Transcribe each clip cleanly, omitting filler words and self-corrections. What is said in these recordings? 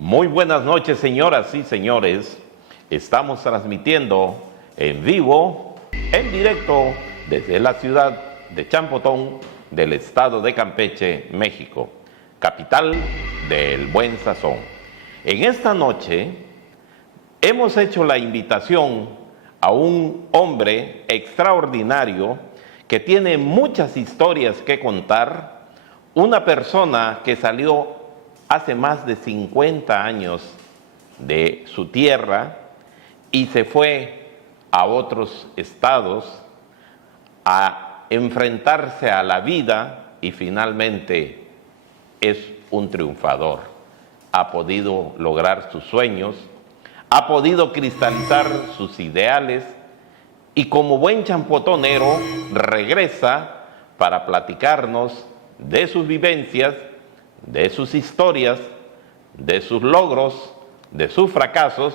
Muy buenas noches, señoras y señores. Estamos transmitiendo en vivo, en directo, desde la ciudad de Champotón, del estado de Campeche, México, capital del buen sazón. En esta noche hemos hecho la invitación a un hombre extraordinario que tiene muchas historias que contar, una persona que salió hace más de 50 años de su tierra y se fue a otros estados a enfrentarse a la vida y finalmente es un triunfador. Ha podido lograr sus sueños, ha podido cristalizar sus ideales y como buen champotonero regresa para platicarnos de sus vivencias, de sus historias, de sus logros, de sus fracasos,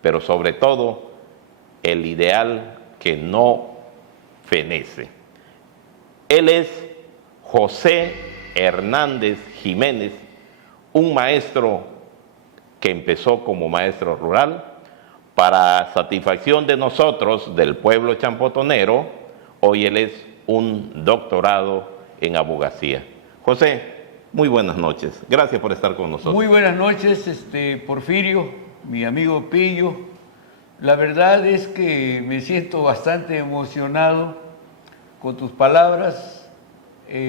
pero sobre todo el ideal que no fenece. Él es José Hernández Jiménez, un maestro que empezó como maestro rural. Para satisfacción de nosotros, del pueblo champotonero, hoy él es un doctorado en abogacía. José, muy buenas noches. Gracias por estar con nosotros. Muy buenas noches, Porfirio, mi amigo Pillo. La verdad es que me siento bastante emocionado con tus palabras.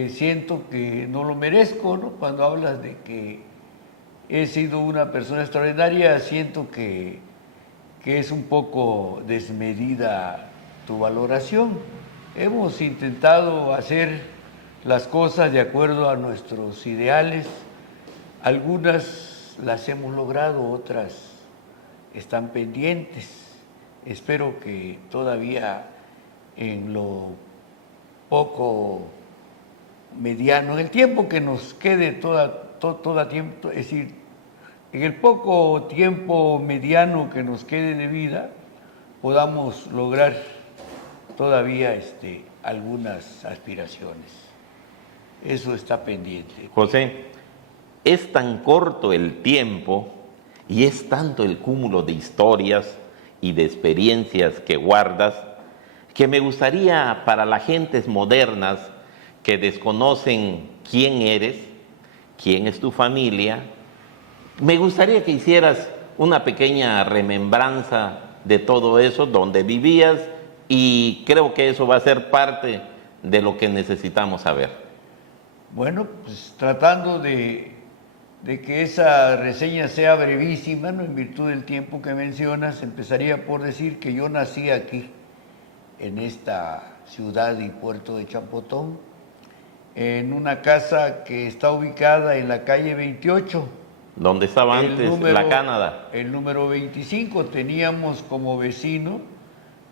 Siento que no lo merezco, ¿no? Cuando hablas de que he sido una persona extraordinaria, siento que es un poco desmedida tu valoración. Hemos intentado hacer las cosas de acuerdo a nuestros ideales. Algunas las hemos logrado, otras están pendientes. Espero que todavía en lo poco mediano, en el tiempo que nos quede toda tiempo, es decir, en el poco tiempo mediano que nos quede de vida, podamos lograr todavía algunas aspiraciones. Eso está pendiente. José, es tan corto el tiempo y es tanto el cúmulo de historias y de experiencias que guardas, que me gustaría para las gentes modernas que desconocen quién eres, quién es tu familia, me gustaría que hicieras una pequeña remembranza de todo eso, donde vivías, y creo que eso va a ser parte de lo que necesitamos saber. Bueno, pues tratando de que esa reseña sea brevísima, ¿no? En virtud del tiempo que mencionas, empezaría por decir que yo nací aquí, en esta ciudad y puerto de Champotón, en una casa que está ubicada en la calle 28. Donde estaba antes la Canadá. El número 25, teníamos como vecino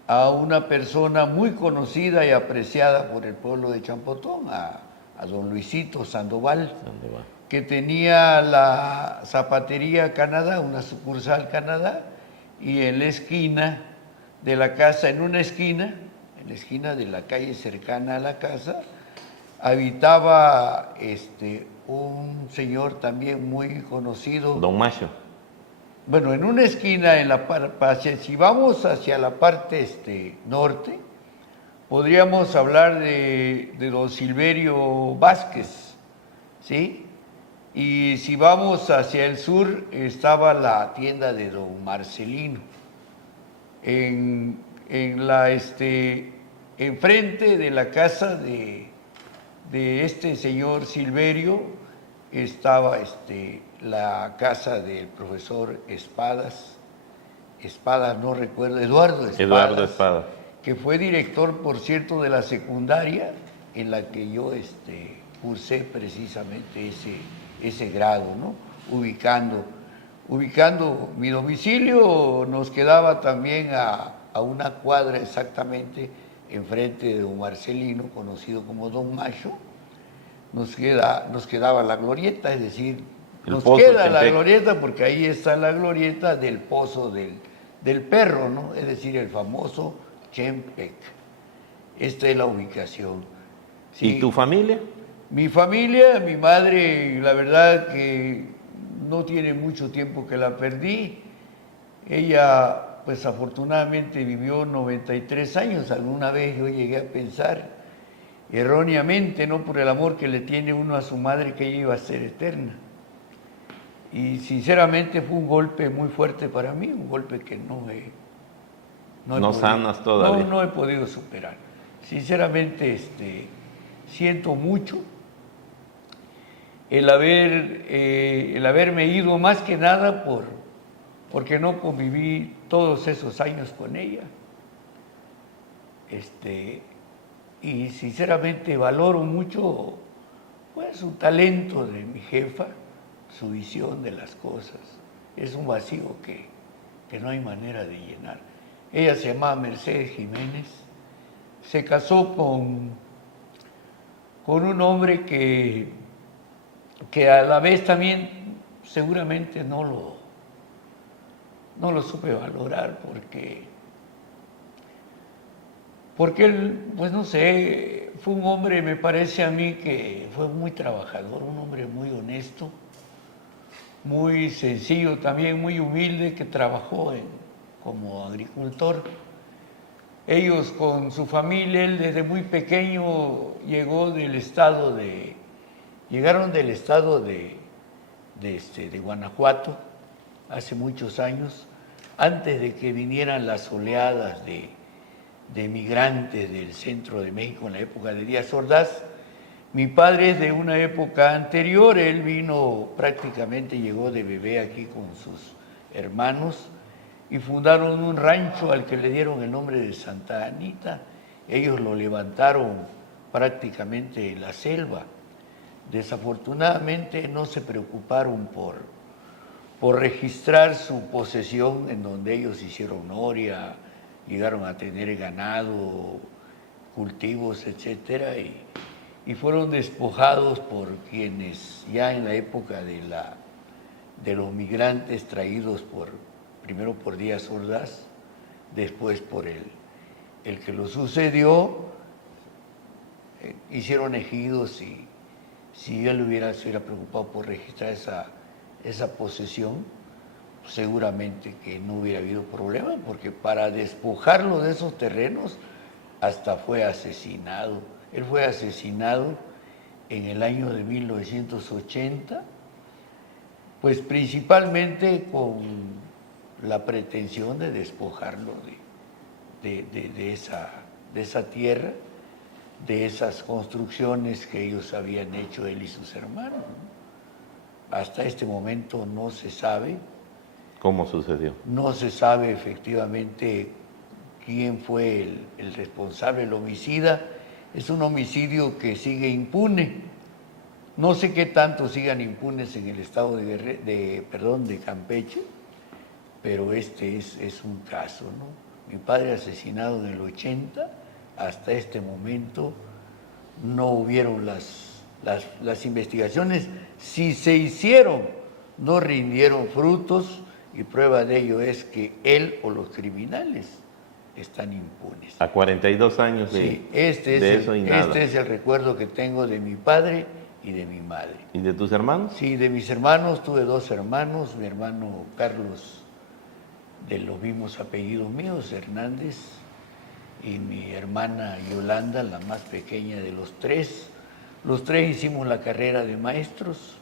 a una persona muy conocida y apreciada por el pueblo de Champotón, a don Luisito Sandoval, que tenía la zapatería Canadá, una sucursal Canadá, y en la esquina de la casa, en la esquina de la calle cercana a la casa, habitaba un señor también muy conocido. Don Macho. Bueno, en una esquina, si vamos hacia la parte norte, podríamos hablar de don Silverio Vázquez, ¿sí? Y si vamos hacia el sur, estaba la tienda de don Marcelino. Enfrente de la casa de este señor Silverio estaba la casa del profesor Espadas, no recuerdo, Eduardo Espadas, que fue director, por cierto, de la secundaria en la que yo cursé precisamente ese grado, ¿no? Ubicando ubicando mi domicilio, nos quedaba también a una cuadra exactamente enfrente de don Marcelino, conocido como Don Macho. Nos quedaba la glorieta, es decir, nos queda la glorieta porque ahí está la glorieta del pozo del perro, ¿no? Es decir, el famoso Chempec. Esta es la ubicación. ¿Sí? ¿Y tu familia? Mi familia, mi madre, la verdad que no tiene mucho tiempo que la perdí. Ella, pues afortunadamente vivió 93 años. Alguna vez yo llegué a pensar, erróneamente, no por el amor que le tiene uno a su madre, que ella iba a ser eterna. Y sinceramente fue un golpe muy fuerte para mí, un golpe que no sanas todavía. No he podido superar. Sinceramente, siento mucho el haberme ido, más que nada porque no conviví todos esos años con ella. Y sinceramente valoro mucho, pues, su talento de mi jefa, su visión de las cosas. Es un vacío que no hay manera de llenar. Ella se llamaba Mercedes Jiménez, se casó con un hombre que a la vez también seguramente no lo supe valorar porque él, pues no sé, fue un hombre, me parece a mí, que fue muy trabajador, un hombre muy honesto, muy sencillo, también muy humilde, que trabajó como agricultor. Ellos con su familia, él desde muy pequeño llegaron del estado de Guanajuato, hace muchos años, antes de que vinieran las oleadas de migrantes del centro de México en la época de Díaz Ordaz. Mi padre es de una época anterior, él vino prácticamente, llegó de bebé aquí con sus hermanos y fundaron un rancho al que le dieron el nombre de Santa Anita. Ellos lo levantaron prácticamente en la selva. Desafortunadamente no se preocuparon por registrar su posesión, en donde ellos hicieron noria, llegaron a tener ganado, cultivos, etcétera, y fueron despojados por quienes ya en la época de los migrantes traídos primero por Díaz Ordaz, después por el que lo sucedió, hicieron ejidos, y si él se hubiera preocupado por registrar esa posesión, seguramente que no hubiera habido problema, porque para despojarlo de esos terrenos hasta fue asesinado. Él fue asesinado en el año de 1980, pues principalmente con la pretensión de despojarlo de esa tierra, de esas construcciones que ellos habían hecho, él y sus hermanos. Hasta este momento no se sabe. ¿Cómo sucedió? No se sabe efectivamente quién fue el responsable, el homicida. Es un homicidio que sigue impune. No sé qué tanto sigan impunes en el estado de Campeche, pero este es un caso, ¿no? Mi padre asesinado en el 80, hasta este momento no hubieron las investigaciones. Si se hicieron, no rindieron frutos, y prueba de ello es que él o los criminales están impunes. A 42 años sí, este es el recuerdo que tengo de mi padre y de mi madre. ¿Y de tus hermanos? Sí, de mis hermanos, tuve 2 hermanos, mi hermano Carlos, de los mismos apellidos míos, Hernández, y mi hermana Yolanda, la más pequeña de los 3. Los 3 hicimos la carrera de maestros.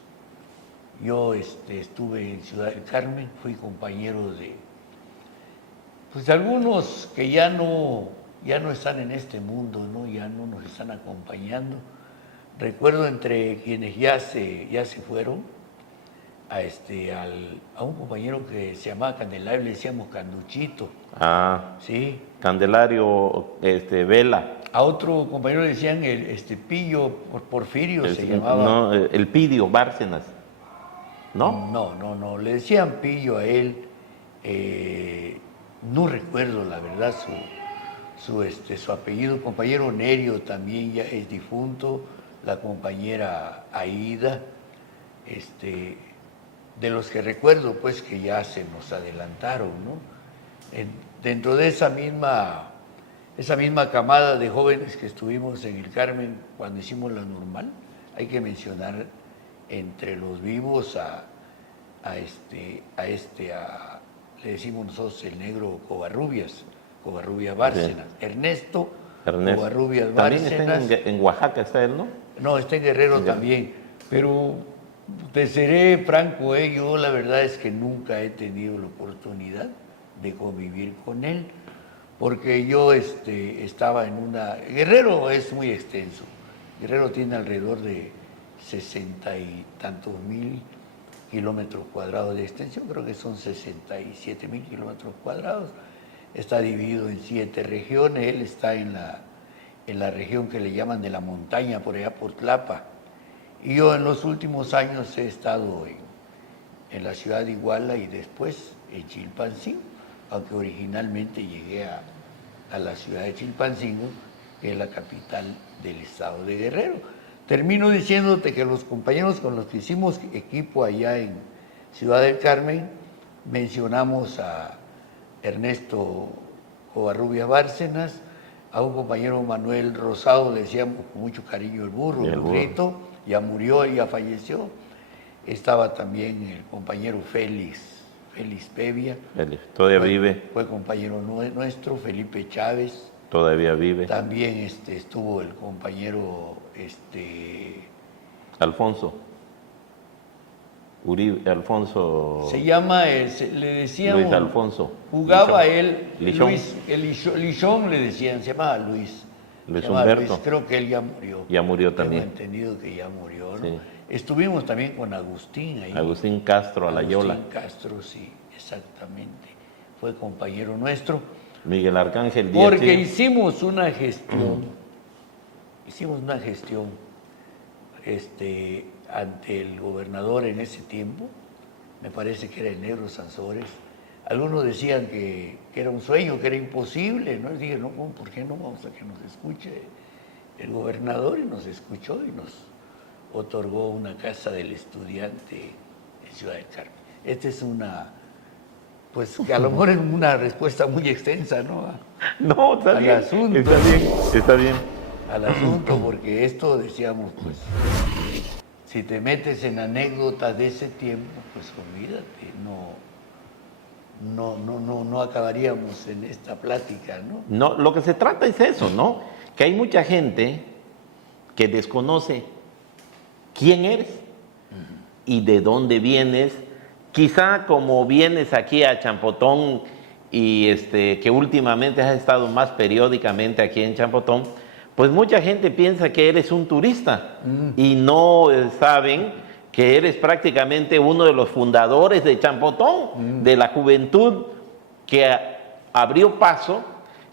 Yo estuve en Ciudad del Carmen, fui compañero de algunos que ya no están en este mundo, ¿no? Ya no nos están acompañando. Recuerdo entre quienes ya se fueron, a un compañero que se llamaba Candelario, le decíamos Canduchito. Ah, sí. Candelario Vela. A otro compañero le decían Pillo, Porfirio se llamaba. No, el Pidio, Bárcenas. ¿no? No, le decían Pillo a él, no recuerdo la verdad su apellido. Compañero Nerio también ya es difunto, la compañera Aida, de los que recuerdo pues que ya se nos adelantaron, ¿no? Dentro de esa misma camada de jóvenes que estuvimos en el Carmen cuando hicimos la normal, hay que mencionar entre los vivos le decimos nosotros el negro Covarrubias Bárcenas, Ernesto Covarrubias Bárcenas. También está en Oaxaca, está él, ¿no? No, está en Guerrero también, pero te seré franco, yo la verdad es que nunca he tenido la oportunidad de convivir con él, porque yo estaba en una... Guerrero es muy extenso, Guerrero tiene alrededor de 60 y tantos mil kilómetros cuadrados de extensión, creo que son 67,000 kilómetros cuadrados, está dividido en 7 regiones, él está en la región que le llaman de la montaña, por allá por Tlapa, y yo en los últimos años he estado en la ciudad de Iguala y después en Chilpancingo, aunque originalmente llegué a la ciudad de Chilpancingo, que es la capital del estado de Guerrero. Termino diciéndote que los compañeros con los que hicimos equipo allá en Ciudad del Carmen, mencionamos a Ernesto Covarrubias Bárcenas, a un compañero Manuel Rosado, le decíamos con mucho cariño el burrito, ya murió, ya falleció. Estaba también el compañero Félix Pevia. Todavía vive. Fue compañero nuestro, Felipe Chávez. Todavía vive. También estuvo el compañero Alfonso. Uribe, Alfonso. Se llama, le decíamos. Luis Alfonso. Jugaba Lichón. él. Lichón. Lichón le decían, se llamaba Luis. Luis Humberto. Luis, creo que él ya murió. Ya murió también. Tengo entendido que ya murió, ¿no? Sí. Estuvimos también con Agustín ahí. Agustín Castro Alayola. Agustín Castro, sí, exactamente. Fue compañero nuestro. Miguel Arcángel Díaz. Porque hicimos una gestión. Ante el gobernador en ese tiempo, me parece que era el negro Sansores. Algunos decían que era un sueño, que era imposible, ¿no? Y dije, no, ¿por qué no vamos a que nos escuche el gobernador? Y nos escuchó y nos otorgó una casa del estudiante en Ciudad del Carmen. Esta es pues que a lo mejor es una respuesta muy extensa, ¿no? No, está bien. Asunto. Está bien. Al asunto, porque esto decíamos, pues, si te metes en anécdotas de ese tiempo, pues olvídate, no acabaríamos en esta plática, ¿no? No, lo que se trata es eso, ¿no? Que hay mucha gente que desconoce quién eres y de dónde vienes. Quizá como vienes aquí a Champotón y que últimamente has estado más periódicamente aquí en Champotón, pues mucha gente piensa que eres un turista y no saben que eres prácticamente uno de los fundadores de Champotón, de la juventud que abrió paso,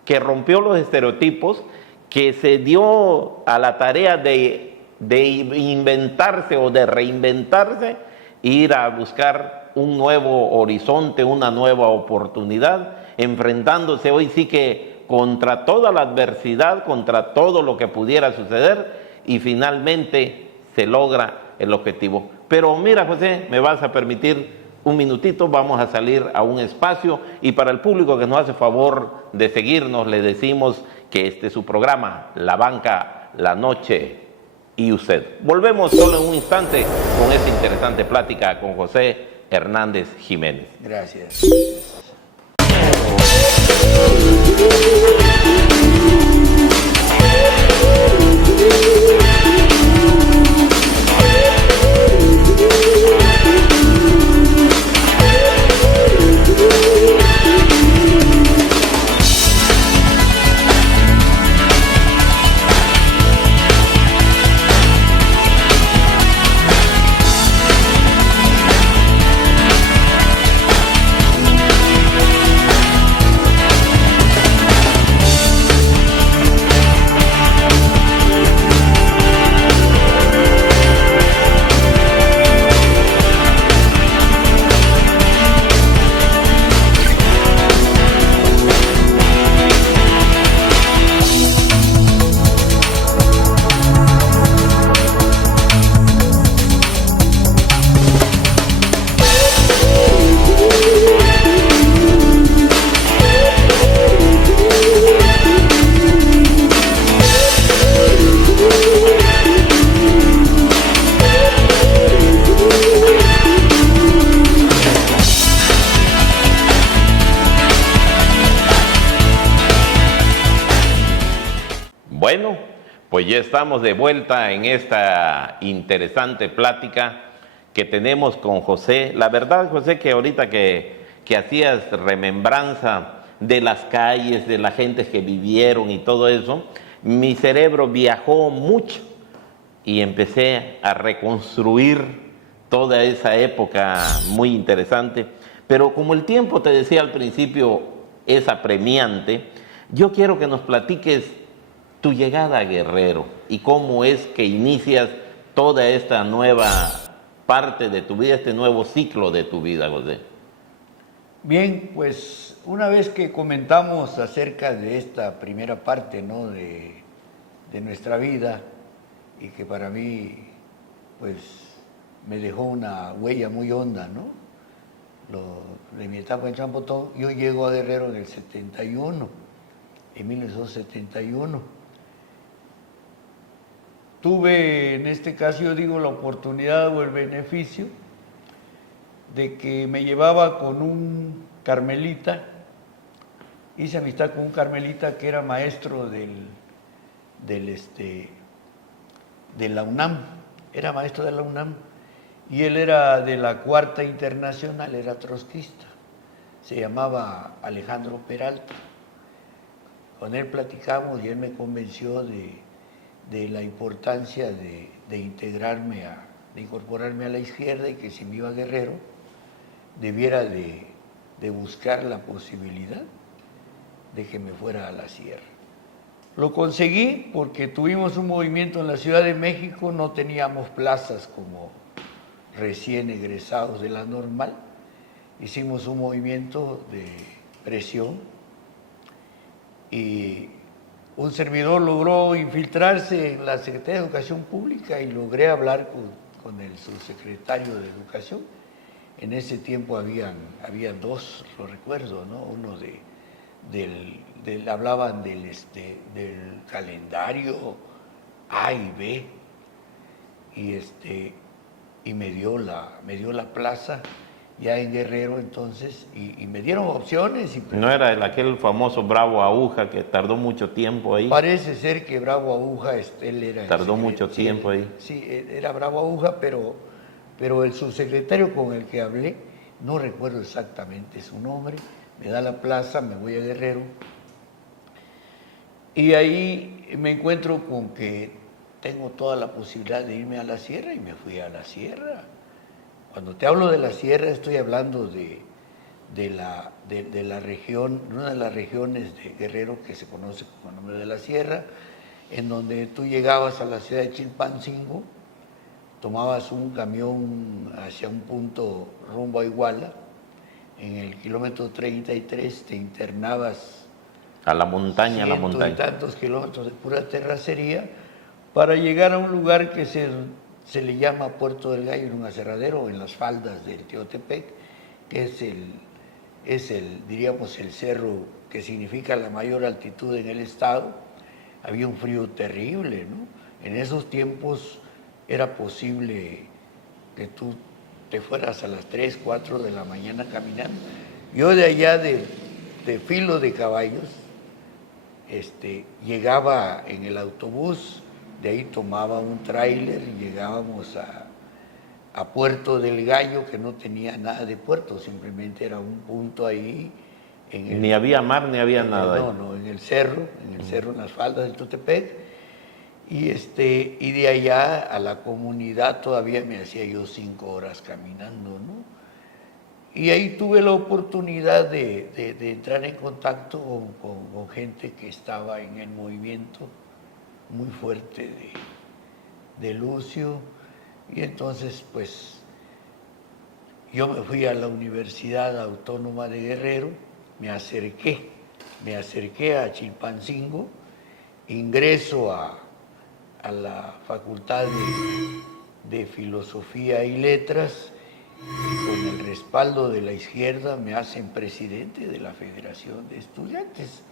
que rompió los estereotipos, que se dio a la tarea de inventarse o de reinventarse, ir a buscar un nuevo horizonte, una nueva oportunidad, enfrentándose hoy sí que contra toda la adversidad, contra todo lo que pudiera suceder, y finalmente se logra el objetivo. Pero mira, José, me vas a permitir un minutito, vamos a salir a un espacio, y para el público que nos hace favor de seguirnos, le decimos que este es su programa, La Banca, la Noche y Usted. Volvemos solo en un instante con esta interesante plática con José Hernández Jiménez. Gracias. Bueno, pues ya estamos de vuelta en esta interesante plática que tenemos con José. La verdad, José, que ahorita que hacías remembranza de las calles, de la gente que vivieron y todo eso, mi cerebro viajó mucho y empecé a reconstruir toda esa época muy interesante. Pero como el tiempo, te decía al principio, es apremiante, yo quiero que nos platiques tu llegada a Guerrero y cómo es que inicias toda esta nueva parte de tu vida, este nuevo ciclo de tu vida, José. Bien, pues una vez que comentamos acerca de esta primera parte, ¿no?, de nuestra vida, y que para mí pues me dejó una huella muy honda, ¿no?, de mi etapa en Champotón. Yo llego a Guerrero en el 71, en 1971. Tuve, en este caso yo digo, la oportunidad o el beneficio de que me llevaba con un carmelita. Hice amistad con un carmelita que era maestro de la UNAM, era maestro de la UNAM, y él era de la Cuarta Internacional, era trotskista, se llamaba Alejandro Peralta. Con él platicamos y él me convenció de la importancia de incorporarme a la izquierda, y que si me iba a Guerrero debiera de buscar la posibilidad de que me fuera a la sierra. Lo conseguí porque tuvimos un movimiento en la Ciudad de México, no teníamos plazas como recién egresados de la normal, hicimos un movimiento de presión y un servidor logró infiltrarse en la Secretaría de Educación Pública y logré hablar con el subsecretario de Educación. En ese tiempo había dos, lo recuerdo, ¿no? Uno hablaban del calendario A y B, y me dio la plaza ya en Guerrero entonces, y me dieron opciones. ¿No era aquel famoso Bravo Aguja que tardó mucho tiempo ahí? Parece ser que Bravo Aguja, él era... Tardó mucho tiempo ahí. Sí, era Bravo Aguja, pero el subsecretario con el que hablé, no recuerdo exactamente su nombre, me da la plaza, me voy a Guerrero, y ahí me encuentro con que tengo toda la posibilidad de irme a la sierra, y me fui a la sierra. Cuando te hablo de la sierra, estoy hablando de la región, una de las regiones de Guerrero que se conoce como el nombre de la sierra, en donde tú llegabas a la ciudad de Chilpancingo, tomabas un camión hacia un punto rumbo a Iguala, en el kilómetro 33 te internabas a la montaña, y tantos kilómetros de pura terracería, para llegar a un lugar que se le llama Puerto del Gallo, en un aserradero en las faldas del Teotepec, que es diríamos, el cerro que significa la mayor altitud en el estado. Había un frío terrible, ¿no? En esos tiempos era posible que tú te fueras a las 3, 4 de la mañana caminando. Yo de allá de Filo de Caballos, llegaba en el autobús, de ahí tomaba un tráiler y llegábamos a Puerto del Gallo, que no tenía nada de puerto, simplemente era un punto ahí. Ni había mar, ni había nada. No, en el cerro, en las faldas del Tutepec. Y de allá a la comunidad todavía me hacía yo 5 horas caminando, ¿no? Y ahí tuve la oportunidad de entrar en contacto con gente que estaba en el movimiento muy fuerte de Lucio, y entonces pues yo me fui a la Universidad Autónoma de Guerrero, me acerqué a Chilpancingo, ingreso a la Facultad de Filosofía y Letras, y con el respaldo de la izquierda me hacen presidente de la Federación de Estudiantes.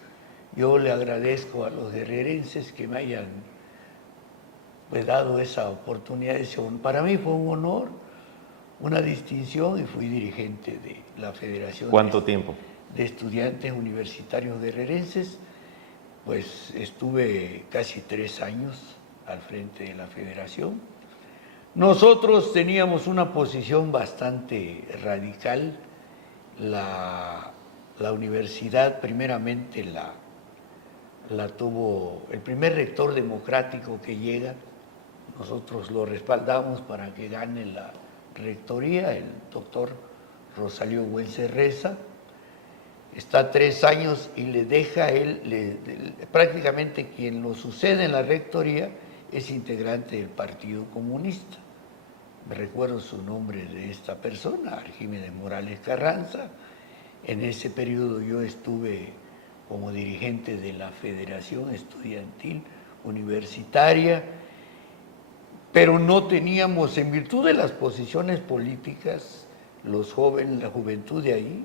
Yo le agradezco a los guerrerenses que me hayan pues dado esa oportunidad. Para mí fue un honor, una distinción, y fui dirigente de la Federación. ¿Cuánto tiempo? De Estudiantes Universitarios Guerrerenses pues estuve casi 3 años al frente de la federación. Nosotros teníamos una posición bastante radical. La universidad primeramente la tuvo el primer rector democrático que llega. Nosotros lo respaldamos para que gane la rectoría, el doctor Rosalío Güencerreza. Está 3 años y le deja prácticamente quien lo sucede en la rectoría es integrante del Partido Comunista. Me recuerdo su nombre de esta persona, Argímedes Morales Carranza. En ese periodo yo estuve como dirigente de la Federación Estudiantil Universitaria, pero no teníamos, en virtud de las posiciones políticas, los jóvenes, la juventud de ahí,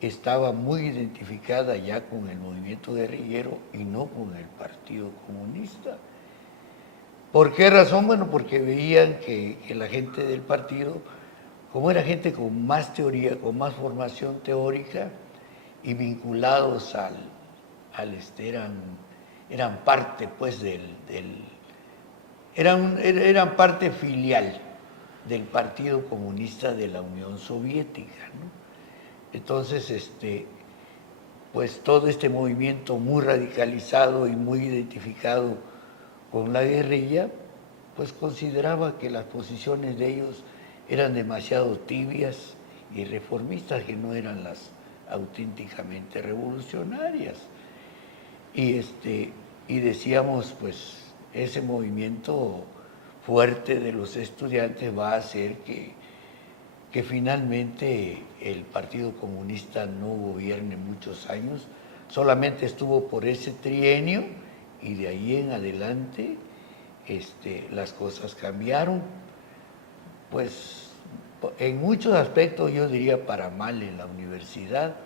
estaba muy identificada ya con el movimiento guerrillero y no con el Partido Comunista. ¿Por qué razón? Bueno, porque veían que la gente del partido, como era gente con más teoría, con más formación teórica y vinculados eran parte pues eran parte filial del Partido Comunista de la Unión Soviética, ¿no? Entonces, pues todo este movimiento muy radicalizado y muy identificado con la guerrilla, pues consideraba que las posiciones de ellos eran demasiado tibias y reformistas, que no eran las auténticamente revolucionarias. Y decíamos, pues, ese movimiento fuerte de los estudiantes va a hacer que finalmente el Partido Comunista no gobierne muchos años, solamente estuvo por ese trienio y de ahí en adelante las cosas cambiaron, pues en muchos aspectos yo diría para mal en la universidad,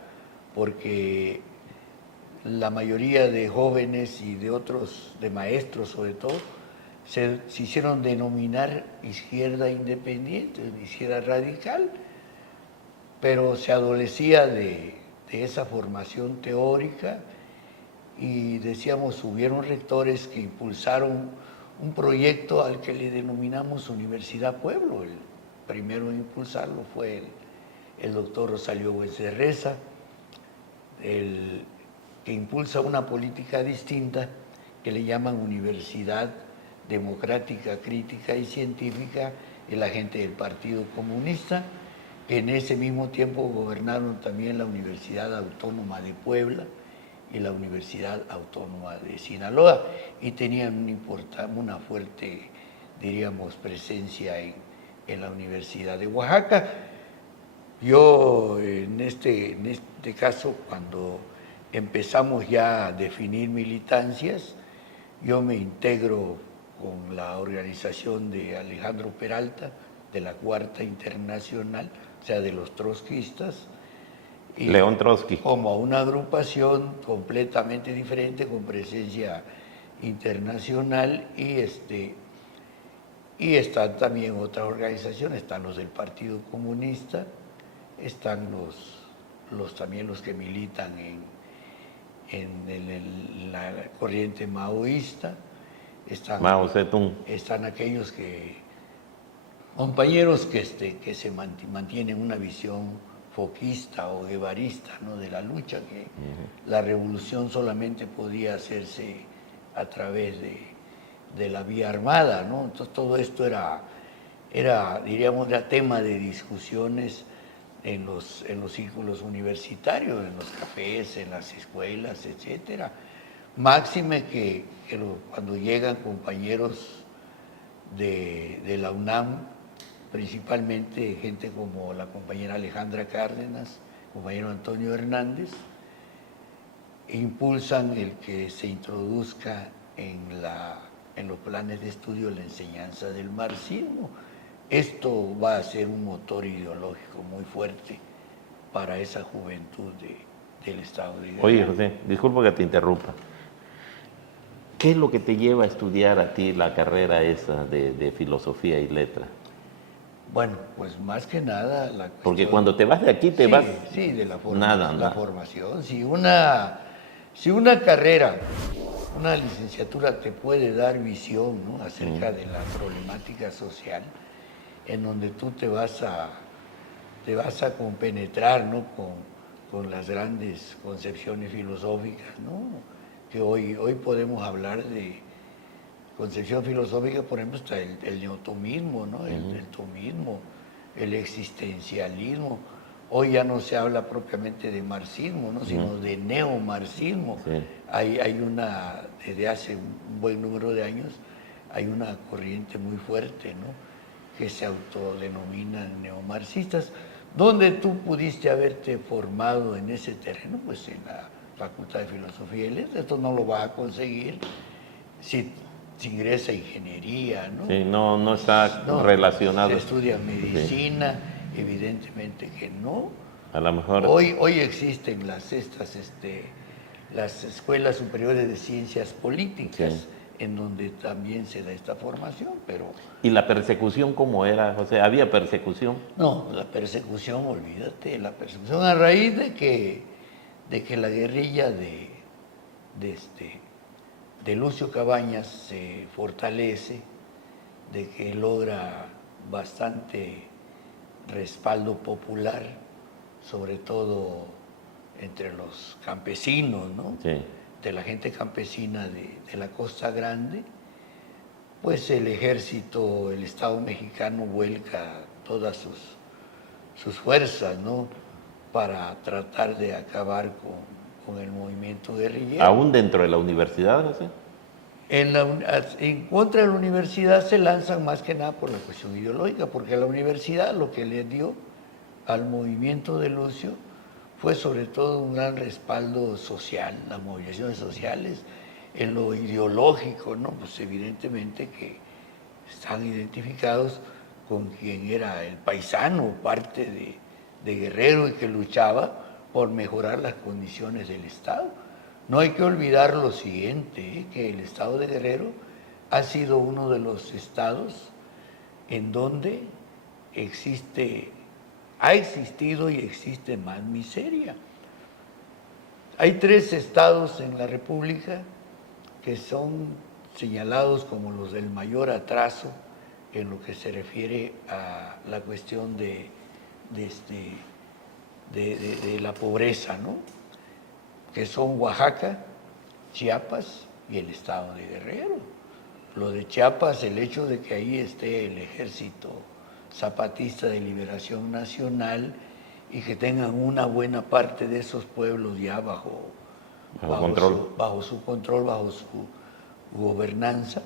porque la mayoría de jóvenes y de otros, de maestros sobre todo, se hicieron denominar izquierda independiente, izquierda radical, pero se adolecía de esa formación teórica y decíamos, hubieron rectores que impulsaron un proyecto al que le denominamos Universidad Pueblo. El primero en impulsarlo fue el doctor Rosalío Güencerreza, que impulsa una política distinta que le llaman Universidad Democrática, Crítica y Científica, es la gente del Partido Comunista, que en ese mismo tiempo gobernaron también la Universidad Autónoma de Puebla y la Universidad Autónoma de Sinaloa, y tenían una fuerte, diríamos, presencia en la Universidad de Oaxaca. Yo, en este caso, cuando empezamos ya a definir militancias, yo me integro con la organización de Alejandro Peralta, de la Cuarta Internacional, o sea, de los trotskistas. Y León Trotsky. Como una agrupación completamente diferente, con presencia internacional, y están también otras organizaciones, están los del Partido Comunista, están también los que militan en la corriente maoísta. Mao Zedong. Están aquellos compañeros que se mantienen una visión foquista o guevarista, ¿no?, de la lucha, que la revolución solamente podía hacerse a través de la vía armada, ¿no? Entonces todo esto era tema de discusiones en los círculos universitarios, en los cafés, en las escuelas, etcétera. Máxime que cuando llegan compañeros de la UNAM, principalmente gente como la compañera Alejandra Cárdenas, compañero Antonio Hernández, impulsan el que se introduzca en los planes de estudio la enseñanza del marxismo. Esto va a ser un motor ideológico muy fuerte para esa juventud del Estado de Guerrero. Oye, José, disculpa que te interrumpa. ¿Qué es lo que te lleva a estudiar a ti la carrera esa de filosofía y letra? Bueno, pues más que nada la cuestión... Porque cuando te vas de aquí te vas... Sí, de la nada. formación. Si una carrera una licenciatura te puede dar visión, ¿no?, acerca de la problemática social, en donde tú te vas a compenetrar, ¿no?, con las grandes concepciones filosóficas, ¿no?, que hoy podemos hablar de concepción filosófica. Por ejemplo, está el neotomismo, ¿no?, el tomismo, el existencialismo. Hoy ya no se habla propiamente de marxismo, ¿no?, sino de neomarxismo. Sí. Desde hace un buen número de años, hay una corriente muy fuerte, ¿no?, que se autodenominan neomarxistas. ¿Dónde tú pudiste haberte formado en ese terreno? Pues en la Facultad de Filosofía y Letras. Esto no lo vas a conseguir si ingresa a ingeniería, ¿no? Sí, no está relacionado. Se estudia medicina, sí. Evidentemente que no. A lo mejor. Hoy existen las escuelas superiores de ciencias políticas, sí, en donde también se da esta formación, pero... ¿Y la persecución cómo era, José? ¿Había persecución? No, la persecución, olvídate, la persecución a raíz de que la guerrilla de Lucio Cabañas se fortalece, de que logra bastante respaldo popular, sobre todo entre los campesinos, ¿no? Sí. De la gente campesina de la Costa Grande, pues el ejército, el Estado mexicano vuelca todas sus fuerzas, ¿no?, para tratar de acabar con el movimiento guerrillero. ¿Aún dentro de la universidad, José? En contra de la universidad se lanzan más que nada por la cuestión ideológica, porque la universidad lo que le dio al movimiento de Lucio fue sobre todo un gran respaldo social, las movilizaciones sociales. En lo ideológico, ¿no?, pues evidentemente que están identificados con quien era el paisano, parte de Guerrero, y que luchaba por mejorar las condiciones del Estado. No hay que olvidar lo siguiente, que el Estado de Guerrero ha sido uno de los estados en donde ha existido y existe más miseria. Hay 3 estados en la República que son señalados como los del mayor atraso en lo que se refiere a la cuestión de la pobreza, ¿no?, que son Oaxaca, Chiapas y el estado de Guerrero. Lo de Chiapas, el hecho de que ahí esté el Ejército Zapatista de Liberación Nacional y que tengan una buena parte de esos pueblos ya bajo su control, bajo su gobernanza,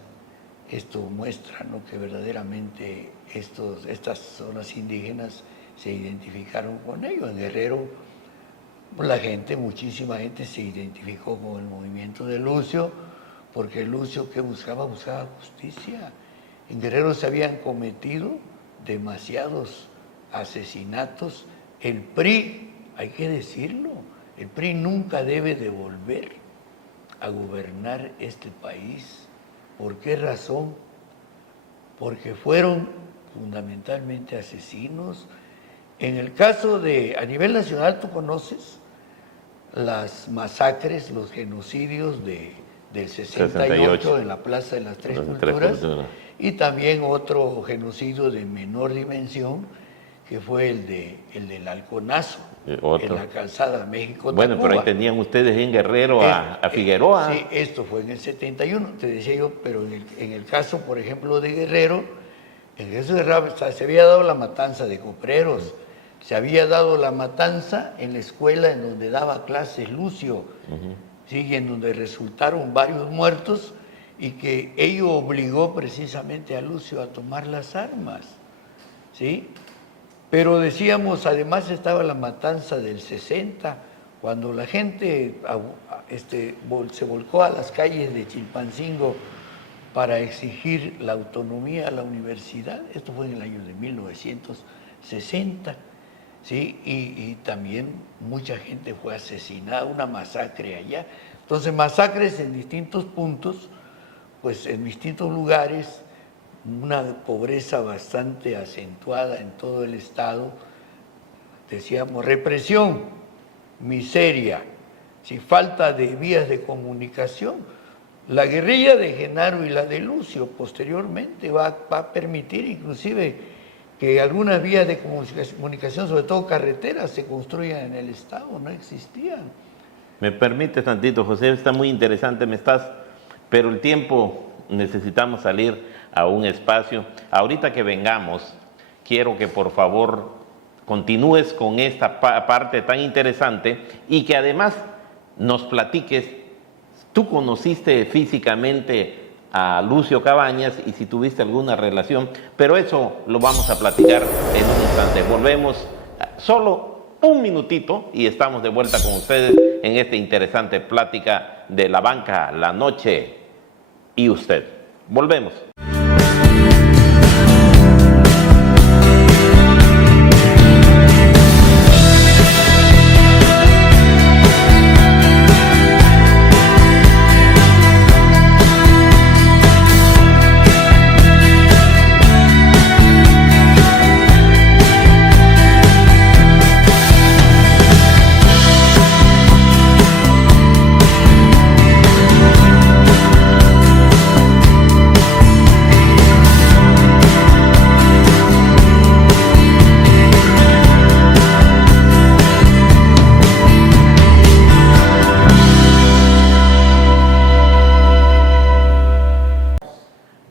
esto muestra, ¿no?, que verdaderamente estas zonas indígenas se identificaron con ellos. En Guerrero, muchísima gente se identificó con el movimiento de Lucio, porque Lucio, ¿qué buscaba? Buscaba justicia. En Guerrero se habían cometido demasiados asesinatos. El PRI, hay que decirlo, el PRI nunca debe de volver a gobernar este país. ¿Por qué razón? Porque fueron fundamentalmente asesinos. En el caso a nivel nacional, tú conoces las masacres, los genocidios del 68 en la Plaza de las Tres Culturas, y también otro genocidio de menor dimensión, que fue el del Halconazo, en la calzada México-Tacuba. Bueno, pero ahí tenían ustedes en Guerrero a Figueroa. Sí, esto fue en el 71, te decía yo, pero en el caso, por ejemplo, de Guerrero, se había dado la matanza de copleros, se había dado la matanza en la escuela en donde daba clases Lucio, ¿sí?, en donde resultaron varios muertos, y que ello obligó precisamente a Lucio a tomar las armas, ¿sí? Pero decíamos, además estaba la matanza del 60, cuando la gente se volcó a las calles de Chilpancingo para exigir la autonomía a la universidad. Esto fue en el año de 1960, ¿sí? Y también mucha gente fue asesinada, una masacre allá. Entonces, masacres en distintos puntos, pues en distintos lugares, una pobreza bastante acentuada en todo el estado. Decíamos, represión, miseria, falta de vías de comunicación. La guerrilla de Genaro y la de Lucio posteriormente va a permitir inclusive que algunas vías de comunicación, sobre todo carreteras, se construyan en el Estado, no existían. Me permite tantito, José, está muy interesante, pero el tiempo, necesitamos salir a un espacio. Ahorita que vengamos, quiero que por favor continúes con esta parte tan interesante y que además nos platiques. Tú conociste físicamente a Lucio Cabañas y si tuviste alguna relación, pero eso lo vamos a platicar en un instante. Volvemos solo un minutito y estamos de vuelta con ustedes en esta interesante plática de la banca, la noche y usted. Volvemos.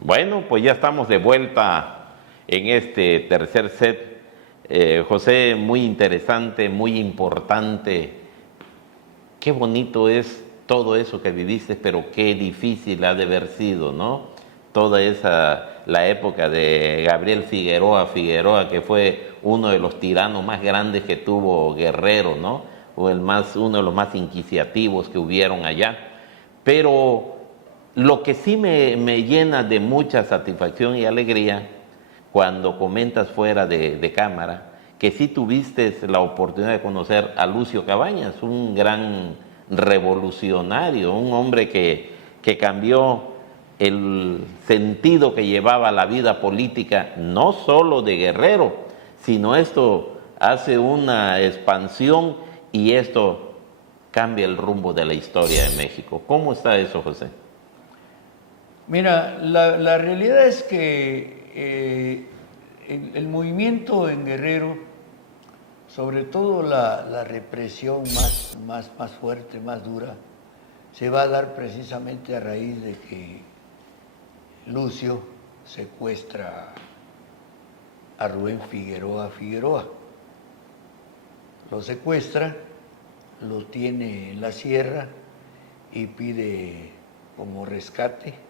Bueno, pues ya estamos de vuelta en este tercer set. José, muy interesante, muy importante. Qué bonito es todo eso que viviste, pero qué difícil ha de haber sido, ¿no? Toda la época de Gabriel Figueroa, que fue uno de los tiranos más grandes que tuvo Guerrero, ¿no? O uno de los más inquisitivos que hubieron allá. Pero lo que sí me llena de mucha satisfacción y alegría cuando comentas fuera de cámara que sí tuviste la oportunidad de conocer a Lucio Cabañas, un gran revolucionario, un hombre que cambió el sentido que llevaba la vida política, no solo de Guerrero, sino esto hace una expansión y esto cambia el rumbo de la historia de México. ¿Cómo está eso, José? Mira, la realidad es que el movimiento en Guerrero, sobre todo la represión más fuerte, más dura, se va a dar precisamente a raíz de que Lucio secuestra a Rubén Figueroa. Lo secuestra, lo tiene en la sierra y pide como rescate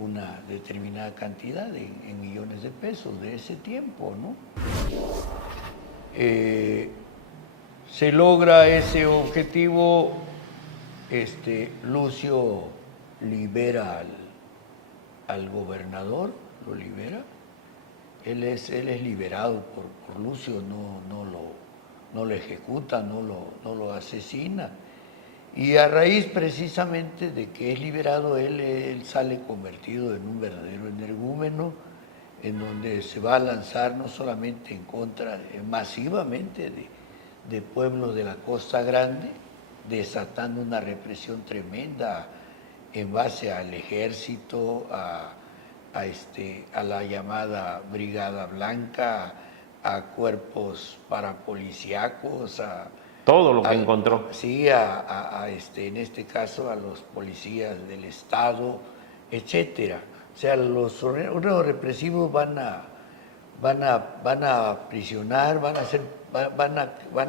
una determinada cantidad en millones de pesos de ese tiempo, ¿no? Se logra ese objetivo, Lucio libera al gobernador, lo libera, él es liberado por Lucio, no lo ejecuta, no lo asesina. Y a raíz precisamente de que es liberado, él sale convertido en un verdadero energúmeno, en donde se va a lanzar no solamente en contra masivamente de pueblos de la Costa Grande, desatando una represión tremenda en base al ejército, a la llamada Brigada Blanca, a cuerpos parapolicíacos, todo lo que encontró. Sí, en este caso a los policías del Estado, etcétera. O sea, los órganos represivos van a prisionar, van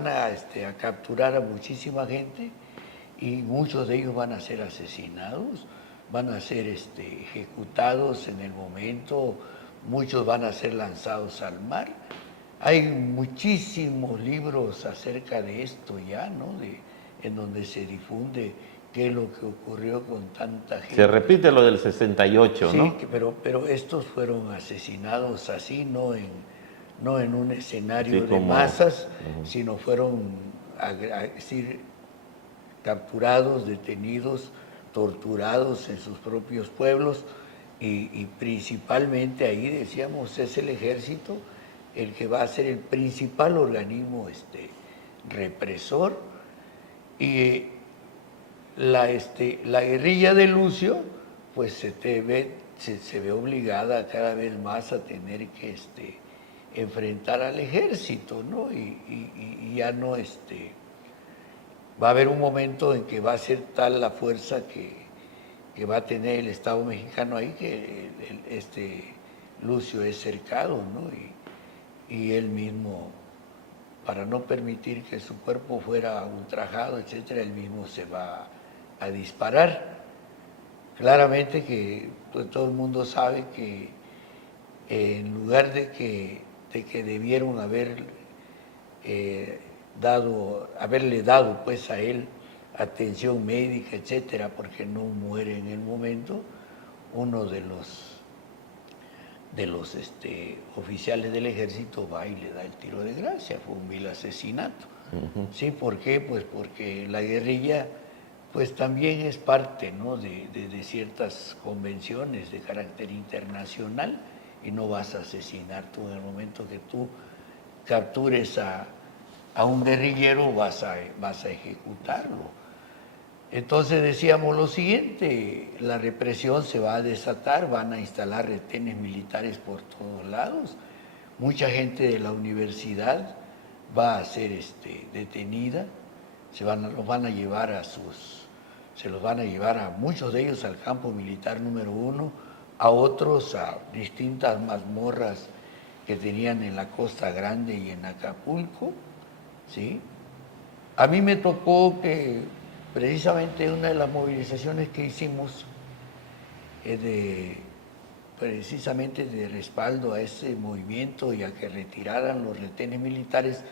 a capturar a muchísima gente y muchos de ellos van a ser asesinados, van a ser ejecutados en el momento, muchos van a ser lanzados al mar. Hay muchísimos libros acerca de esto ya, ¿no? En donde se difunde qué es lo que ocurrió con tanta gente. Se repite lo del 68, ¿no? Sí, pero estos fueron asesinados así, no en un escenario de masas, sino fueron capturados, detenidos, torturados en sus propios pueblos y principalmente ahí, decíamos, es el ejército el que va a ser el principal organismo represor. Y la guerrilla de Lucio, pues se ve obligada cada vez más a tener que enfrentar al ejército, ¿no? Y ya no, va a haber un momento en que va a ser tal la fuerza que va a tener el Estado mexicano ahí que Lucio es cercado, ¿no? Y él mismo, para no permitir que su cuerpo fuera ultrajado, etcétera, él mismo se va a disparar. Claramente que pues, todo el mundo sabe que en lugar de que debieron haberle dado pues a él atención médica, etcétera, porque no muere en el momento, uno de los oficiales del ejército va y le da el tiro de gracia. Fue un vil asesinato. ¿Sí? ¿Por qué? Pues porque la guerrilla pues también es parte, ¿no? de ciertas convenciones de carácter internacional, y no vas a asesinar tú en el momento que tú captures a un guerrillero, vas a ejecutarlo. Entonces decíamos lo siguiente: la represión se va a desatar, van a instalar retenes militares por todos lados, mucha gente de la universidad va a ser detenida, se los van a llevar a muchos de ellos al campo militar número 1, a otros a distintas mazmorras que tenían en la Costa Grande y en Acapulco, ¿sí? A mí me tocó que precisamente una de las movilizaciones que hicimos precisamente de respaldo a ese movimiento y a que retiraran los retenes militares,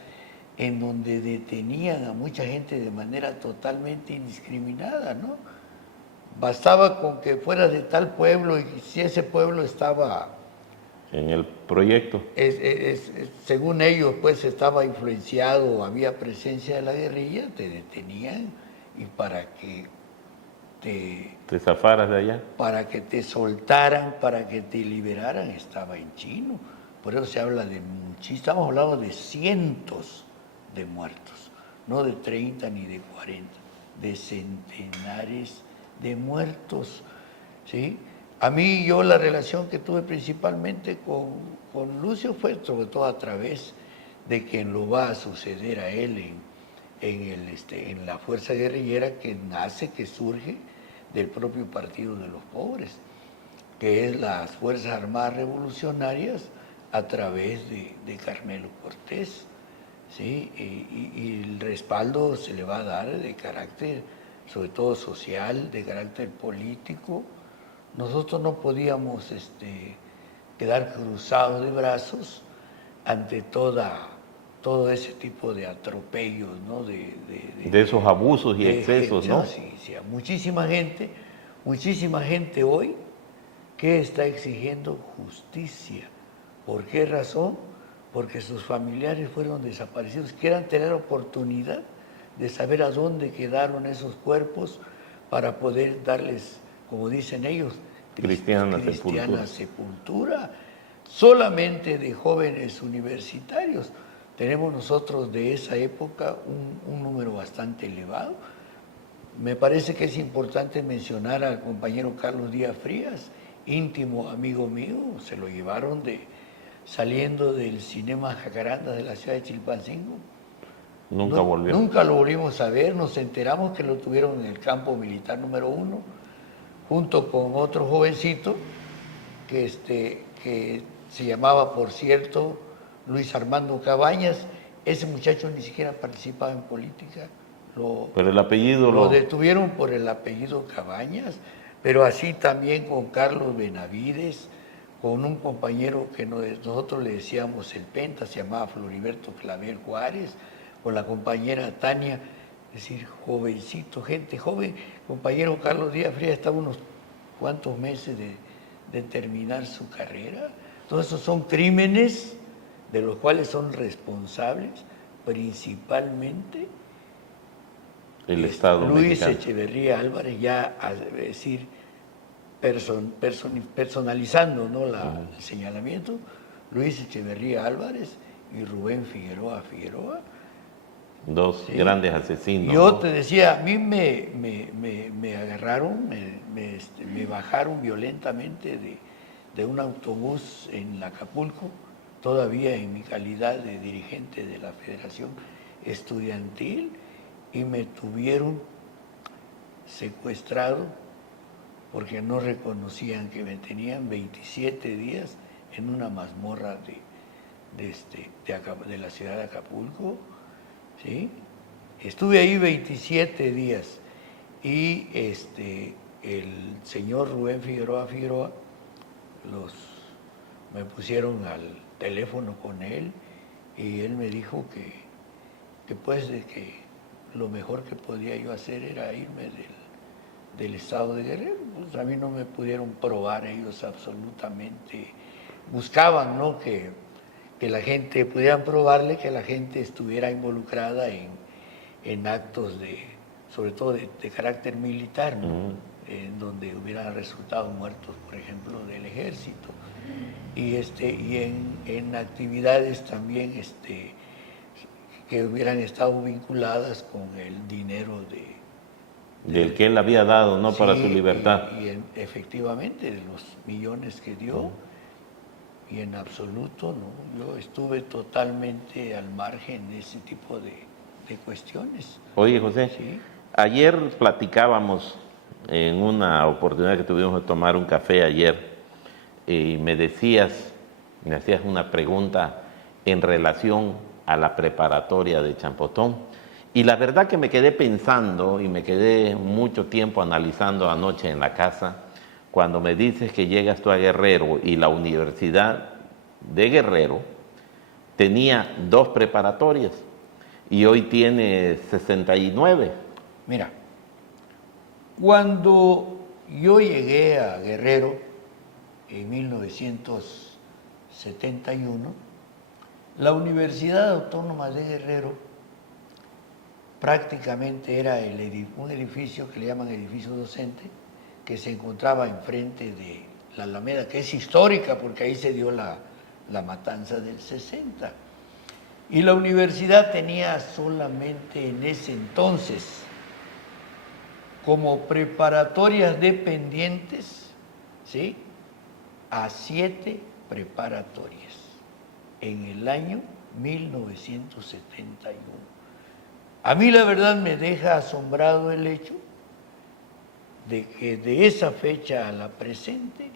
en donde detenían a mucha gente de manera totalmente indiscriminada, ¿no? Bastaba con que fuera de tal pueblo, y si ese pueblo estaba en el proyecto, según ellos, pues estaba influenciado, había presencia de la guerrilla, te detenían, y para que te zafaras de allá, para que te soltaran, para que te liberaran, estaba en chino. Por eso se habla de estamos hablando de cientos de muertos, no de 30 ni de 40, de centenares de muertos, ¿sí? A mí, yo la relación que tuve principalmente con Lucio fue sobre todo a través de quien lo va a suceder a él en la fuerza guerrillera que surge del propio Partido de los Pobres, que es las Fuerzas Armadas Revolucionarias a través de Carmelo Cortés, ¿sí? Y el respaldo se le va a dar de carácter, sobre todo social, de carácter político. Nosotros no podíamos quedar cruzados de brazos ante todo ese tipo de atropellos, ¿no? De esos abusos y excesos, gente, ¿no? Sí, muchísima gente hoy que está exigiendo justicia. ¿Por qué razón? Porque sus familiares fueron desaparecidos, quieran tener oportunidad de saber a dónde quedaron esos cuerpos para poder darles, como dicen ellos, cristiana sepultura. Solamente de jóvenes universitarios tenemos nosotros de esa época un número bastante elevado. Me parece que es importante mencionar al compañero Carlos Díaz Frías, íntimo amigo mío. Se lo llevaron saliendo del cinema Jacaranda de la ciudad de Chilpancingo. Nunca volvió. Nunca lo volvimos a ver. Nos enteramos que lo tuvieron en el campo militar número 1, junto con otro jovencito que se llamaba, por cierto, Luis Armando Cabañas. Ese muchacho ni siquiera participaba en política. Pero el apellido lo detuvieron por el apellido Cabañas, pero así también con Carlos Benavides, con un compañero que nosotros le decíamos el Penta, se llamaba Floriberto Clavel Juárez, con la compañera Tania, es decir, jovencito, gente joven. Compañero Carlos Díaz Frías estaba unos cuantos meses de terminar su carrera. Todos esos son crímenes de los cuales son responsables principalmente el Estado Luis mexicano. Echeverría Álvarez, ya es decir, personalizando, ¿no? El señalamiento, Luis Echeverría Álvarez y Rubén Figueroa, Dos ¿sí? grandes asesinos. Yo ¿no? te decía, a mí me agarraron, me bajaron violentamente de un autobús en Acapulco, todavía en mi calidad de dirigente de la Federación Estudiantil, y me tuvieron secuestrado porque no reconocían que me tenían 27 días en una mazmorra de la ciudad de Acapulco, ¿sí? Estuve ahí 27 días y el señor Rubén Figueroa me pusieron al teléfono con él y él me dijo que pues de que lo mejor que podía yo hacer era irme del estado de Guerrero. Pues a mí no me pudieron probar ellos absolutamente. Buscaban, ¿no?, que la gente, pudieran probarle que la gente estuviera involucrada en actos sobre todo de carácter militar, ¿no? En donde hubieran resultado muertos, por ejemplo, del ejército. Y en actividades también que hubieran estado vinculadas con el dinero Del que él había dado, ¿no? sí, Para su libertad. Efectivamente, de los millones que dio. Y en absoluto, no, yo estuve totalmente al margen de ese tipo de cuestiones. Oye, José, ¿Sí? ayer platicábamos en una oportunidad que tuvimos de tomar un café ayer y me hacías una pregunta en relación a la preparatoria de Champotón. Y la verdad que me quedé pensando y me quedé mucho tiempo analizando anoche en la casa. Cuando me dices que llegas tú a Guerrero y la Universidad de Guerrero tenía 2 preparatorias y hoy tiene 69. Mira, cuando yo llegué a Guerrero en 1971, la Universidad Autónoma de Guerrero prácticamente era un edificio que le llaman edificio docente, que se encontraba enfrente de la Alameda, que es histórica porque ahí se dio la matanza del 60. Y la universidad tenía solamente en ese entonces como preparatorias dependientes, ¿sí?, a 7 preparatorias en el año 1971. A mí la verdad me deja asombrado el hecho de que de esa fecha a la presente,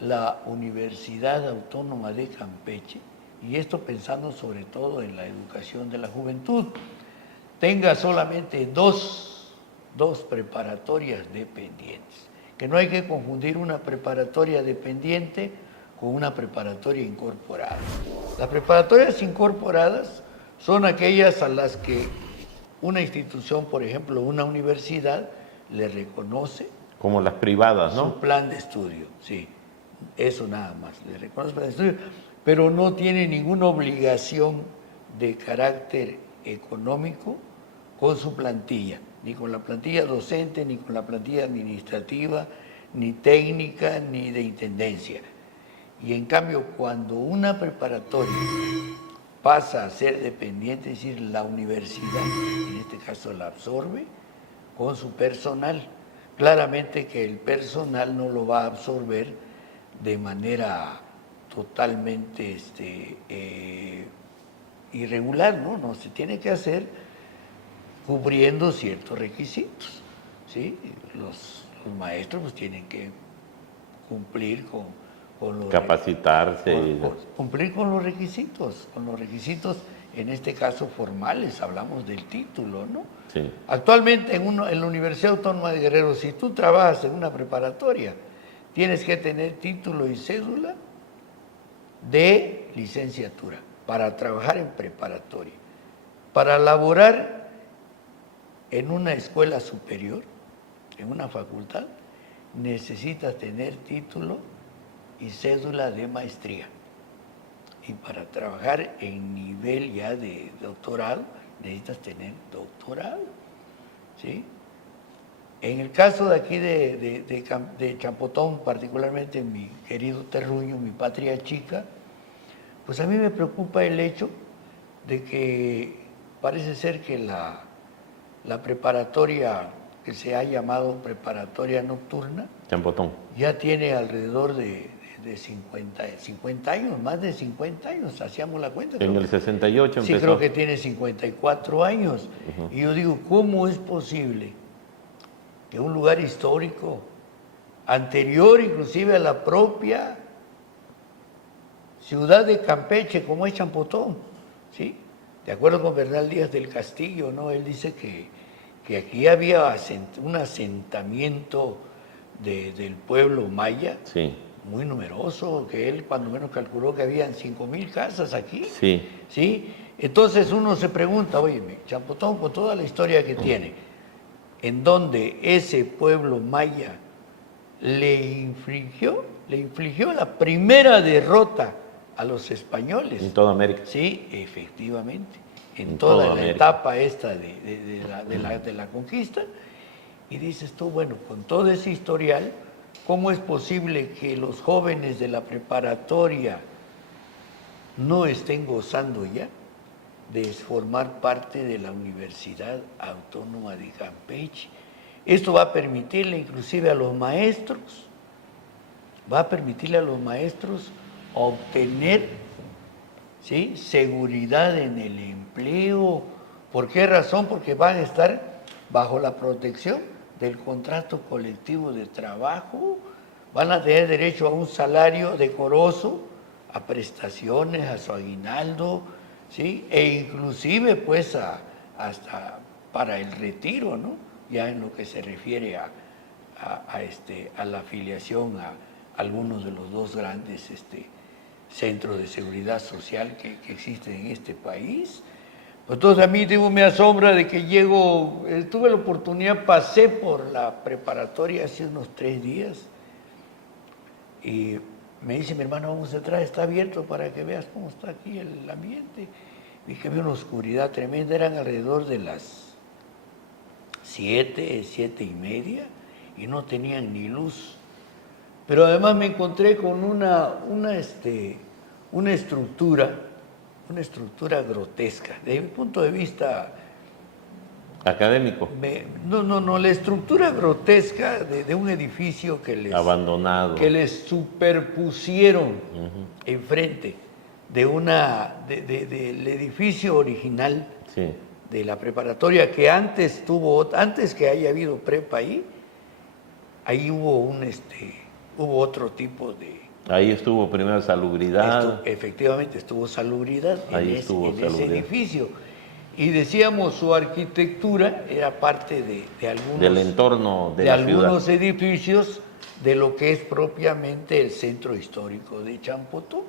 la Universidad Autónoma de Campeche, y esto pensando sobre todo en la educación de la juventud, tenga solamente dos preparatorias dependientes, que no hay que confundir una preparatoria dependiente con una preparatoria incorporada. Las preparatorias incorporadas son aquellas a las que una institución, por ejemplo, una universidad, le reconoce Como las privadas, ¿no? su plan de estudio, sí, eso nada más, le reconoce el plan de estudio, pero no tiene ninguna obligación de carácter económico con su plantilla, ni con la plantilla docente, ni con la plantilla administrativa, ni técnica, ni de intendencia. Y en cambio, cuando una preparatoria pasa a ser dependiente, es decir, la universidad, en este caso la absorbe, con su personal. Claramente que el personal no lo va a absorber de manera totalmente irregular, ¿no? No, se tiene que hacer cubriendo ciertos requisitos, ¿sí? Los maestros pues tienen que cumplir con los Capacitarse. cumplir con los requisitos, en este caso formales, hablamos del título, ¿no? Sí. Actualmente en la Universidad Autónoma de Guerrero, si tú trabajas en una preparatoria, tienes que tener título y cédula de licenciatura para trabajar en preparatoria. Para laborar en una escuela superior, en una facultad, necesitas tener título y cédula de maestría. Y para trabajar en nivel ya de doctorado, necesitas tener doctorado, ¿sí? En el caso de aquí de Champotón, particularmente en mi querido terruño, mi patria chica, pues a mí me preocupa el hecho de que parece ser que la preparatoria que se ha llamado preparatoria nocturna Champotón. ya tiene alrededor de 50 años, más de 50 años, hacíamos la cuenta. En el 68 empezó. Sí, creo que tiene 54 años. Y yo digo, ¿cómo es posible que un lugar histórico, anterior inclusive a la propia ciudad de Campeche, como es Champotón, ¿sí? De acuerdo con Bernal Díaz del Castillo, ¿no? Él dice que aquí había un asentamiento del pueblo maya, Sí. muy numeroso, que él cuando menos calculó que habían 5,000 casas aquí. Sí. ¿Sí? Entonces uno se pregunta, oye, Champotón, con toda la historia que tiene, en donde ese pueblo maya le infligió la primera derrota a los españoles. En toda América. Sí, efectivamente, en toda toda la América. etapa esta de la conquista. Y dices tú, bueno, con todo ese historial, ¿cómo es posible que los jóvenes de la preparatoria no estén gozando ya de formar parte de la Universidad Autónoma de Campeche? Esto va a permitirle inclusive a los maestros, obtener, ¿sí?, seguridad en el empleo. ¿Por qué razón? Porque van a estar bajo la protección del contrato colectivo de trabajo, van a tener derecho a un salario decoroso, a prestaciones, a su aguinaldo, ¿sí?, e inclusive pues hasta para el retiro, ¿no?, ya en lo que se refiere a la afiliación a algunos de los dos grandes centros de seguridad social que existen en este país. Entonces a mí, digo, me asombra de que tuve la oportunidad, pasé por la preparatoria hace unos 3 días y me dice mi hermano, vamos a entrar, está abierto para que veas cómo está aquí el ambiente. Vi que había una oscuridad tremenda, eran alrededor de las 7:30 y no tenían ni luz. Pero además me encontré con una estructura grotesca. Desde mi punto de vista Académico. La estructura grotesca de un edificio abandonado, que les superpusieron enfrente del edificio original, sí, de la preparatoria, que antes que haya habido prepa ahí hubo otro tipo de... Ahí estuvo primero salubridad. Efectivamente, estuvo salubridad en ese edificio. Y decíamos, su arquitectura era parte de algunos... Del entorno de la algunos ciudad. Edificios de lo que es propiamente el centro histórico de Champotón.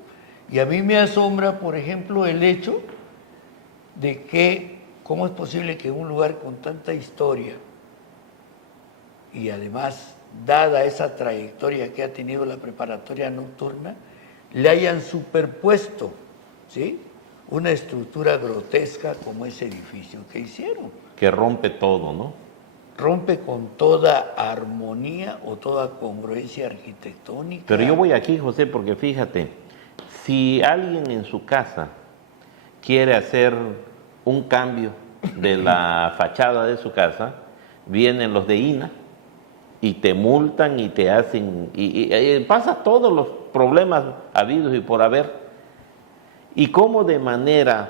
Y a mí me asombra, por ejemplo, el hecho de que, ¿cómo es posible que un lugar con tanta historia y además, dada esa trayectoria que ha tenido la preparatoria nocturna, le hayan superpuesto, ¿sí?, una estructura grotesca como ese edificio que hicieron? Que rompe todo, ¿no? Rompe con toda armonía o toda congruencia arquitectónica. Pero yo voy aquí, José, porque fíjate, si alguien en su casa quiere hacer un cambio de la fachada de su casa, vienen los de INA y te multan y te hacen, y pasa todos los problemas habidos y por haber. Y cómo de manera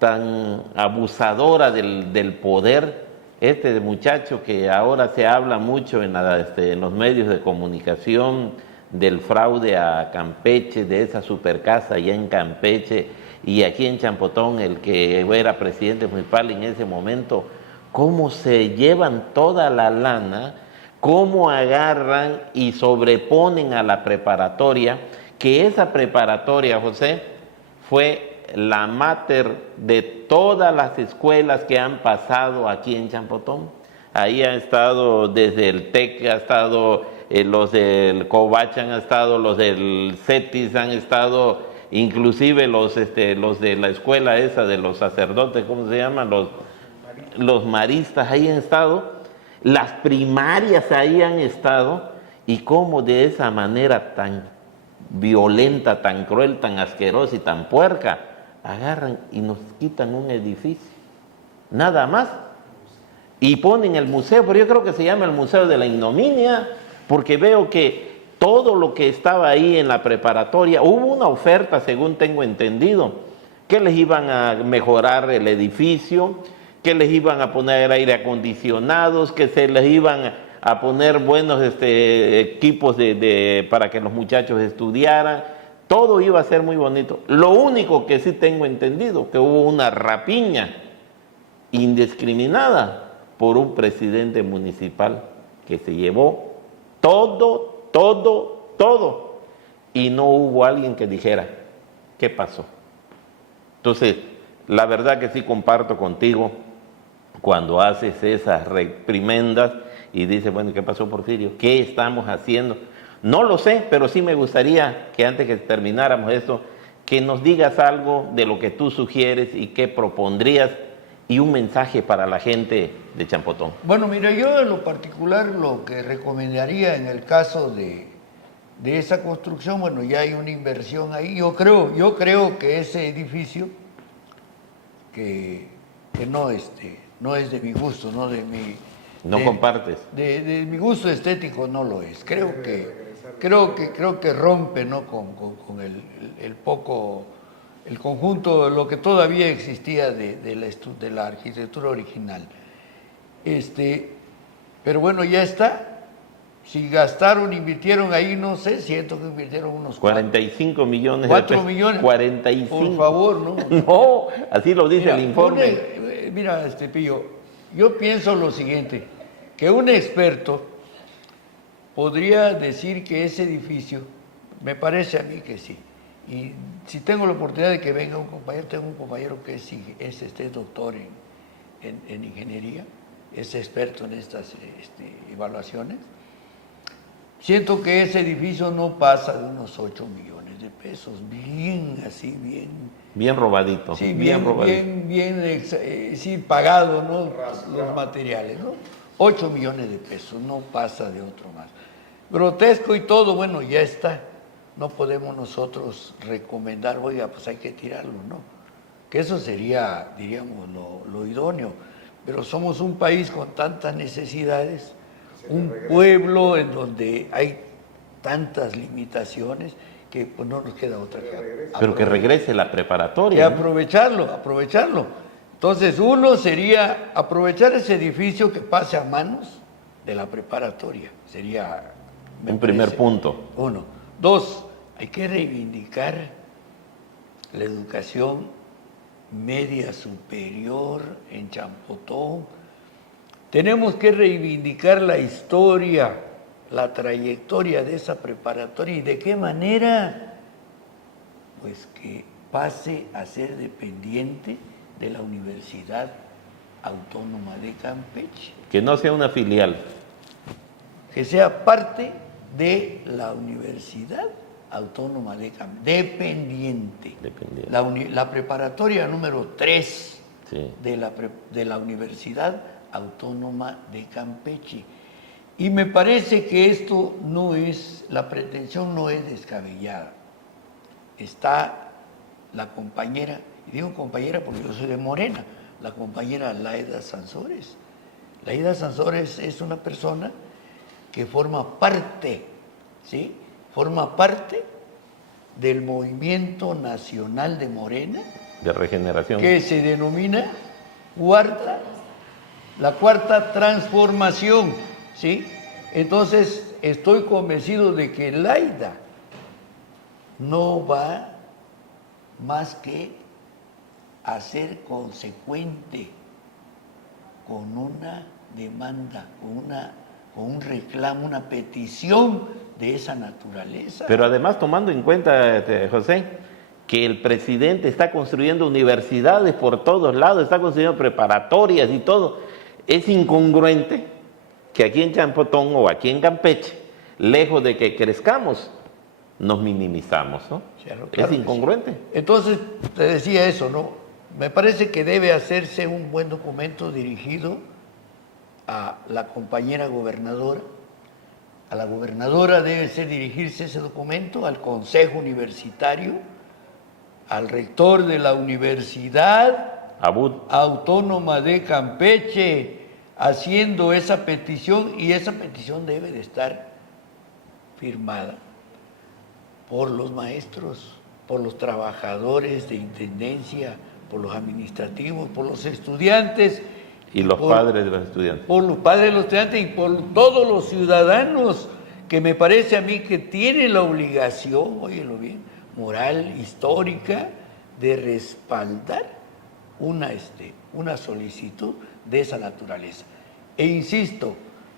tan abusadora del poder, muchacho que ahora se habla mucho en los medios de comunicación del fraude a Campeche, de esa supercasa allá en Campeche, y aquí en Champotón, el que era presidente municipal en ese momento, cómo se llevan toda la lana, cómo agarran y sobreponen a la preparatoria, que esa preparatoria, José, fue la máter de todas las escuelas que han pasado aquí en Champotón. Ahí han estado desde el TEC, ha estado los del Covach, han estado los del CETIS, han estado inclusive los de la escuela esa de los sacerdotes, ¿cómo se llaman? Los maristas, ahí han estado. Las primarias ahí han estado. Y cómo de esa manera tan violenta, tan cruel, tan asquerosa y tan puerca agarran y nos quitan un edificio, nada más, y ponen el museo, pero yo creo que se llama el Museo de la Ignominia, porque veo que todo lo que estaba ahí en la preparatoria, hubo una oferta, según tengo entendido, que les iban a mejorar el edificio, que les iban a poner aire acondicionados, que se les iban a poner buenos equipos para que los muchachos estudiaran. Todo iba a ser muy bonito. Lo único que sí tengo entendido, que hubo una rapiña indiscriminada por un presidente municipal que se llevó todo, y no hubo alguien que dijera, ¿qué pasó? Entonces, la verdad que sí comparto contigo cuando haces esas reprimendas y dices, bueno, ¿qué pasó, Porfirio? ¿Qué estamos haciendo? No lo sé, pero sí me gustaría que antes que termináramos esto, que nos digas algo de lo que tú sugieres y qué propondrías y un mensaje para la gente de Champotón. Bueno, mira, yo en lo particular lo que recomendaría en el caso de esa construcción, bueno, ya hay una inversión ahí. Yo creo que ese edificio, que no es de mi gusto, no de mi... ¿No compartes? De mi gusto estético no lo es. Creo que rompe, ¿no?, con el conjunto, lo que todavía existía de la arquitectura original. Pero bueno, ya está. Si gastaron, invirtieron ahí, no sé, siento que invirtieron unos 45 millones de 4 pesos. millones. 45. Por favor, ¿no? No, así lo dice el informe. Mira, Pillo, yo pienso lo siguiente, que un experto podría decir que ese edificio, me parece a mí que sí, y si tengo la oportunidad de que venga un compañero, tengo un compañero que es doctor en ingeniería, es experto en estas evaluaciones. Siento que ese edificio no pasa de unos 8 millones de pesos, bien así, bien robadito. Sí, bien pagado, ¿no? Los materiales, ¿no? 8 millones de pesos, no pasa de otro más. Grotesco y todo, bueno, ya está. No podemos nosotros recomendar, oiga, pues hay que tirarlo, ¿no? Que eso sería, diríamos, lo idóneo. Pero somos un país con tantas necesidades, un pueblo en donde hay tantas limitaciones que pues no nos queda otra que pero que regrese la preparatoria. Que aprovecharlo. Entonces, uno sería aprovechar ese edificio que pase a manos de la preparatoria. Sería un primer punto. 1. 2, hay que reivindicar la educación media superior en Champotón. Tenemos que reivindicar la historia, la trayectoria de esa preparatoria y de qué manera, pues que pase a ser dependiente de la Universidad Autónoma de Campeche. Que no sea una filial. Que sea parte de la Universidad Autónoma de Campeche, dependiente. La preparatoria número 3 sí, de la Universidad Autónoma de Campeche. Y me parece que esto la pretensión no es descabellada. Está la compañera, y digo compañera porque yo soy de Morena, la compañera Laida Sansores. Laida Sansores es una persona que forma parte, ¿sí? Forma parte del movimiento nacional de Morena. De regeneración. Que se denomina la cuarta transformación, ¿sí? Entonces, estoy convencido de que Laida no va más que a ser consecuente con una demanda, con un reclamo, una petición de esa naturaleza. Pero además, tomando en cuenta, José, que el presidente está construyendo universidades por todos lados, está construyendo preparatorias y todo, es incongruente que aquí en Champotón o aquí en Campeche, lejos de que crezcamos, nos minimizamos, ¿no? Claro, es incongruente. Sí. Entonces, te decía eso, ¿no? Me parece que debe hacerse un buen documento dirigido a la compañera gobernadora. A la gobernadora debe dirigirse ese documento, al Consejo Universitario, al rector de la Universidad Abud. Autónoma de Campeche haciendo esa petición, y esa petición debe de estar firmada por los maestros, por los trabajadores de intendencia, por los administrativos, por los estudiantes. Y los padres de los estudiantes. Por los padres de los estudiantes y por todos los ciudadanos, que me parece a mí que tienen la obligación, óyelo bien, moral, histórica, de respaldar una solicitud de esa naturaleza. E insisto,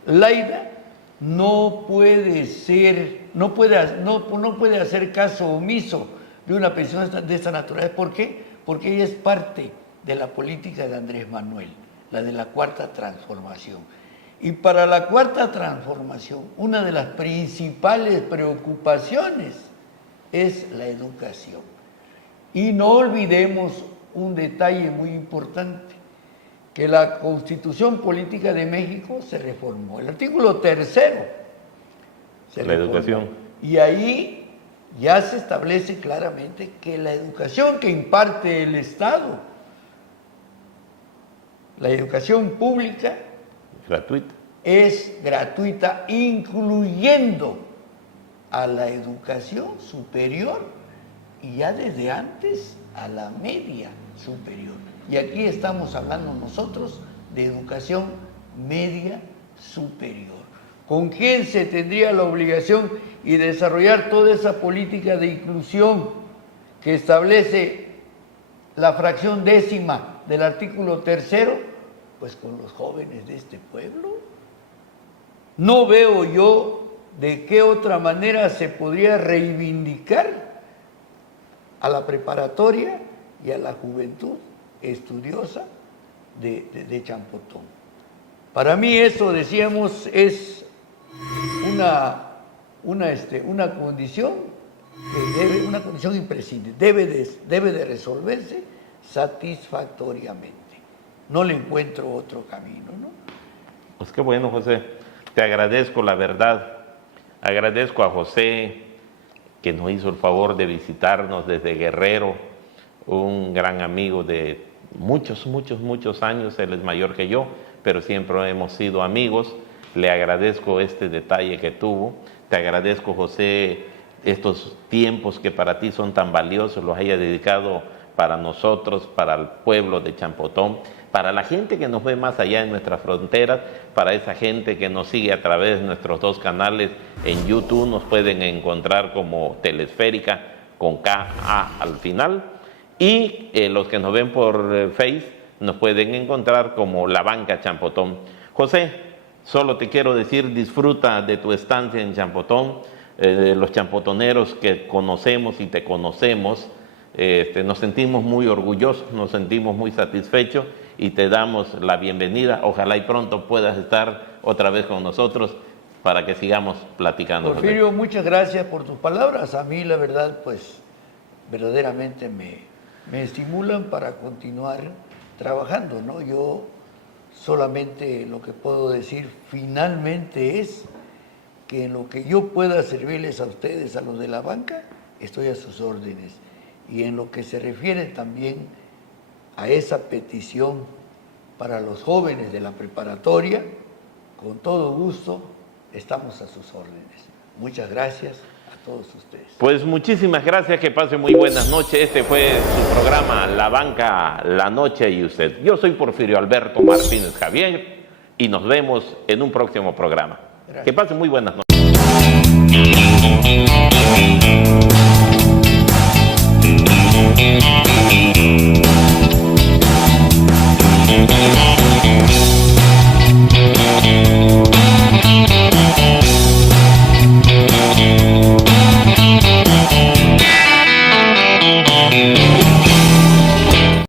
Laida no puede hacer caso omiso de una petición de esta naturaleza. ¿Por qué? Porque ella es parte de la política de Andrés Manuel, la de la Cuarta Transformación. Y para la Cuarta Transformación, una de las principales preocupaciones es la educación. Y no olvidemos un detalle muy importante, que la Constitución Política de México se reformó. El artículo 3 se la educación. Y ahí ya se establece claramente que la educación que imparte el Estado, la educación pública, gratuita, es gratuita, incluyendo a la educación superior y ya desde antes a la media superior. Y aquí estamos hablando nosotros de educación media superior. ¿Con quién se tendría la obligación y desarrollar toda esa política de inclusión que establece la fracción 10ª del artículo 3? Pues con los jóvenes de este pueblo. No veo yo de qué otra manera se podría reivindicar a la preparatoria y a la juventud estudiosa de Champotón. Para mí eso, decíamos, es una condición una condición imprescindible, debe de resolverse satisfactoriamente. No le encuentro otro camino, ¿no? Pues qué bueno, José. Te agradezco, la verdad. Agradezco a José, que nos hizo el favor de visitarnos desde Guerrero, un gran amigo de muchos años. Él es mayor que yo, pero siempre hemos sido amigos. Le agradezco este detalle que tuvo. Te agradezco, José, estos tiempos que para ti son tan valiosos, los haya dedicado para nosotros, para el pueblo de Champotón, para la gente que nos ve más allá en nuestras fronteras, para esa gente que nos sigue a través de nuestros dos canales en YouTube. Nos pueden encontrar como Telesférica con KA al final, y los que nos ven por Face nos pueden encontrar como La Banca Champotón. José, solo te quiero decir, disfruta de tu estancia en Champotón. Los champotoneros que conocemos y te conocemos, nos sentimos muy orgullosos, nos sentimos muy satisfechos y te damos la bienvenida. Ojalá y pronto puedas estar otra vez con nosotros para que sigamos platicando. Porfirio, José, muchas gracias por tus palabras. A mí, la verdad, pues verdaderamente me estimulan para continuar trabajando, ¿no? Yo solamente lo que puedo decir finalmente es que en lo que yo pueda servirles a ustedes, a los de la banca, estoy a sus órdenes. Y en lo que se refiere también a esa petición para los jóvenes de la preparatoria, con todo gusto estamos a sus órdenes. Muchas gracias a todos ustedes. Pues muchísimas gracias, que pasen muy buenas noches. Este fue su programa La Banca, la Noche y Usted. Yo soy Porfirio Alberto Martínez Javier y nos vemos en un próximo programa. Gracias. Que pasen muy buenas noches.